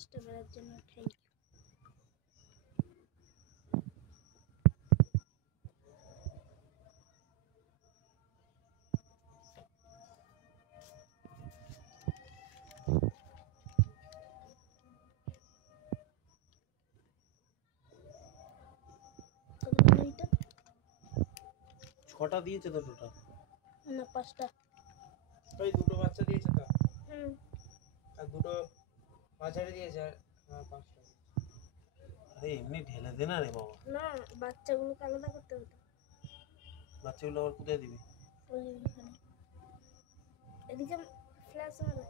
চেষ্টা করার জন্য থ্যাংক ইউ। ছটা দিয়েছে তো টোটাল না 5টা। ওই দুটো বাচ্চা দিয়েছে তো আর দুটো মাঝারি দিয়েছে আর 5টা। আরে এমনি ঢেলে দে না রে বাবা। না বাচ্চাগুলোকে আলাদা করতে হবে। বাচ্চাগুলো আবার কোথায় দিবি? ওই এখানে এদিকে ফ্ল্যাশ মারো।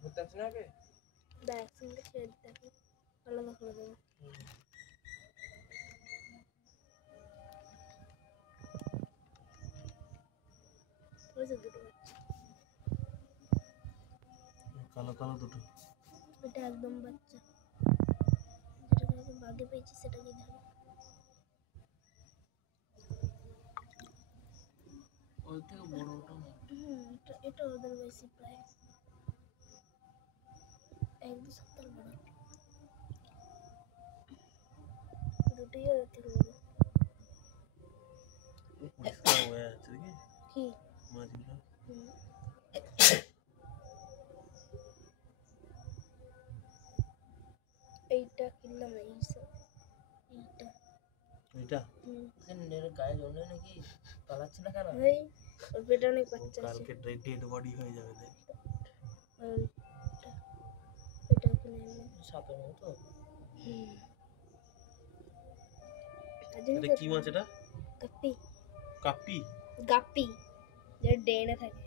বুঝতে পারছি না আগে দেখ সিঙ্গেল ছেড়ে দিতে হবে, আলাদা করে দেবো। ওই যে দুটো বাচ্চা, কালো কালো দুটো। এটা একদম বাচ্চা, যেটাকে আগে বাগে পেয়েছি সেটাকে ধরো। ওর থেকে বড় ওটা না। এটা ওদের বেশি প্রায় 1-2 সপ্তাহ বড়। দুটোই ওদের থেকে বড়। পরিষ্কার হয়ে আছে দেখি কি মাছগুলো। এইটা কিনলাম এইটা এটা এর গায়ে জমে নাকি পালাচ্ছে না কেন? এই ওর পেটে অনেক বাচ্চা আছে। কালকে ডেড বডি হয়ে যাবে দেখ। এটা কিনে সাপের মতো। এটা কি মাছ এটা? গাপ্পি। কাপ্পি। গাপ্পি যে ডেনে থাকে।